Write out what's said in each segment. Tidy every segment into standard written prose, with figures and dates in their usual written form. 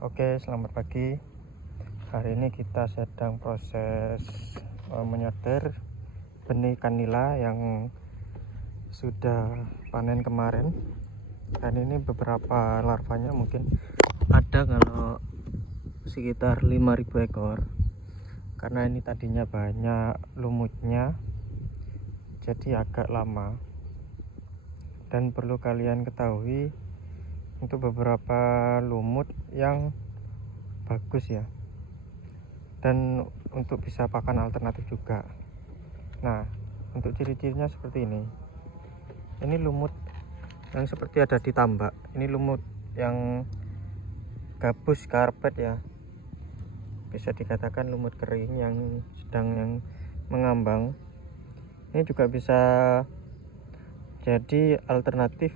Oke, selamat pagi. Hari ini kita sedang proses menyetir benih ikan nila yang sudah panen kemarin. Dan ini beberapa larvanya mungkin ada kalau sekitar 5.000 ekor. Karena ini tadinya banyak lumutnya, jadi agak lama. Dan perlu kalian ketahui, untuk beberapa lumut yang bagus ya, dan untuk bisa pakan alternatif juga. Nah, untuk ciri-cirinya seperti ini lumut yang seperti ada di tambak. Ini lumut yang gabus karpet ya, bisa dikatakan lumut kering yang sedang mengambang. Ini juga bisa jadi alternatif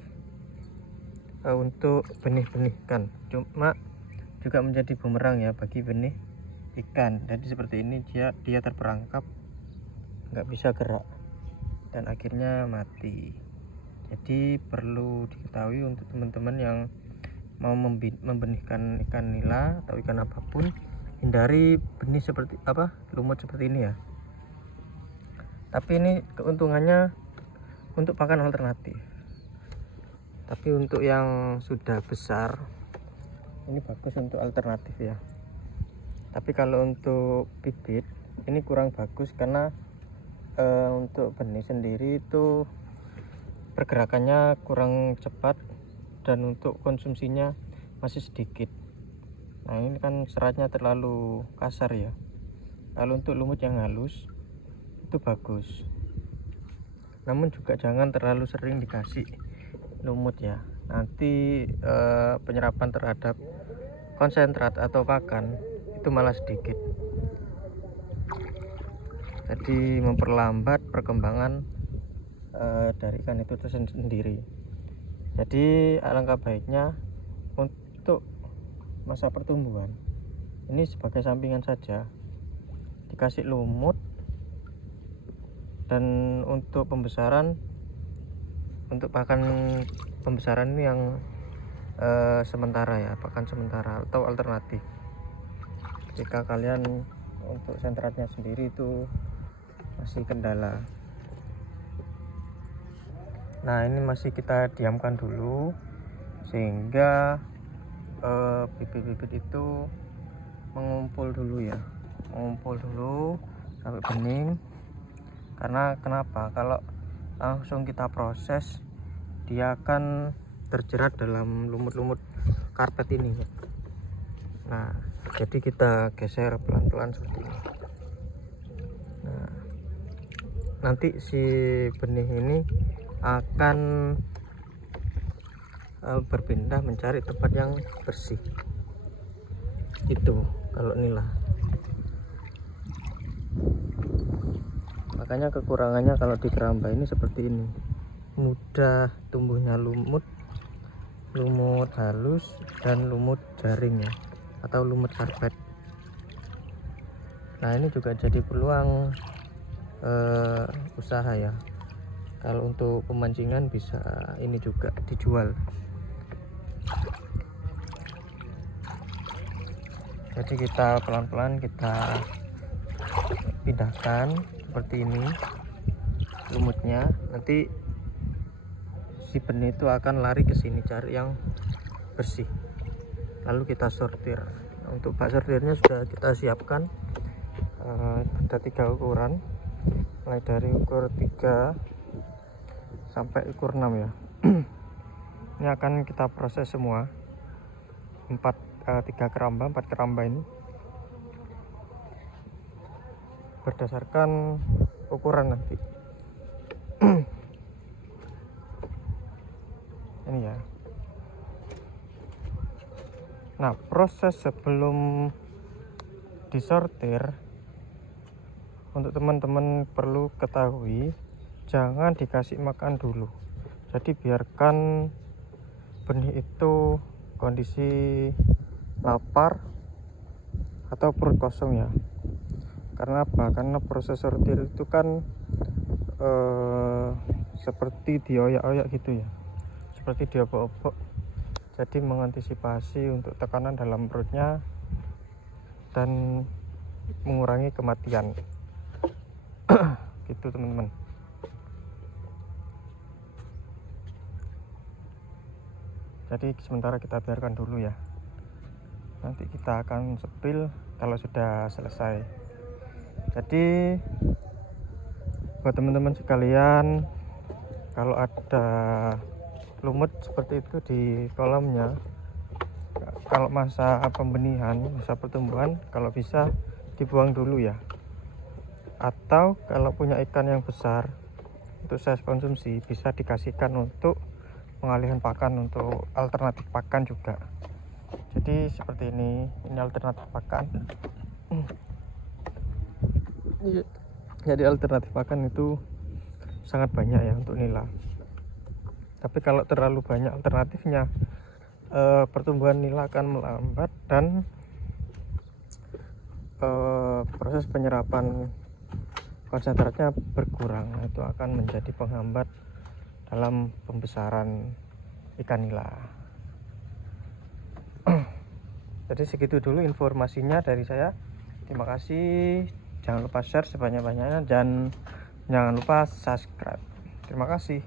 untuk benih-benih ikan, cuma juga menjadi bumerang ya bagi benih ikan. Jadi seperti ini dia terperangkap, nggak bisa gerak dan akhirnya mati. Jadi perlu diketahui untuk teman-teman yang mau membenihkan ikan nila atau ikan apapun, hindari benih seperti lumut seperti ini ya. Tapi ini keuntungannya untuk pakan alternatif. Tapi untuk yang sudah besar, ini bagus untuk alternatif ya. Tapi kalau untuk bibit ini kurang bagus karena untuk benih sendiri itu pergerakannya kurang cepat dan untuk konsumsinya masih sedikit. Nah, ini kan seratnya terlalu kasar ya. Kalau untuk lumut yang halus itu bagus. Namun juga jangan terlalu sering dikasih lumut ya, nanti penyerapan terhadap konsentrat atau pakan itu malah sedikit, jadi memperlambat perkembangan dari ikan itu sendiri. Jadi alangkah baiknya untuk masa pertumbuhan ini sebagai sampingan saja, dikasih lumut. Dan untuk pembesaran, untuk pakan pembesaran ini yang sementara ya, pakan sementara atau alternatif. Jika kalian untuk sentratnya sendiri itu masih kendala. Nah, ini masih kita diamkan dulu sehingga bibit-bibit itu mengumpul dulu ya, mengumpul dulu sampai bening. Karena kenapa? Kalau langsung kita proses, dia akan terjerat dalam lumut-lumut karpet ini. Nah, jadi kita geser pelan-pelan seperti ini. Nah, nanti si benih ini akan berpindah mencari tempat yang bersih. Itu kalau nila. Makanya kekurangannya kalau di keramba ini seperti ini, mudah tumbuhnya lumut halus dan lumut jaring ya, atau lumut karpet. Nah, ini juga jadi peluang usaha ya. Kalau untuk pemancingan bisa ini juga dijual. Jadi kita pelan-pelan kita pindahkan seperti ini lumutnya. Nanti si benih itu akan lari ke sini cari yang bersih, lalu kita sortir. Untuk bak sortirnya sudah kita siapkan, ada 3 ukuran, mulai dari ukur 3 sampai ukur 6 ya. Ini akan kita proses semua 3 keramba, 4 keramba ini berdasarkan ukuran nanti. Ini ya. Nah, proses sebelum disortir untuk teman-teman perlu ketahui, jangan dikasih makan dulu. Jadi biarkan benih itu kondisi lapar atau perut kosong ya. Karena apa? Karena proses sortir itu kan seperti dioyak-oyak gitu ya, seperti diobok-obok. jadi mengantisipasi untuk tekanan dalam perutnya dan mengurangi kematian. Gitu teman-teman. Jadi sementara kita biarkan dulu ya, nanti kita akan sepil kalau sudah selesai. Jadi buat teman-teman sekalian, kalau ada lumut seperti itu di kolamnya, kalau masa pembenihan, masa pertumbuhan, kalau bisa dibuang dulu ya. Atau kalau punya ikan yang besar untuk size konsumsi, bisa dikasihkan untuk pengalihan pakan, untuk alternatif pakan juga. Jadi seperti ini alternatif pakan. Jadi alternatif pakan itu sangat banyak ya untuk nila. Tapi kalau terlalu banyak alternatifnya, pertumbuhan nila akan melambat dan proses penyerapan konsentratnya berkurang. Itu akan menjadi penghambat dalam pembesaran ikan nila. Jadi segitu dulu informasinya dari saya. Terima kasih. Jangan lupa share sebanyak-banyaknya dan jangan lupa subscribe. Terima kasih.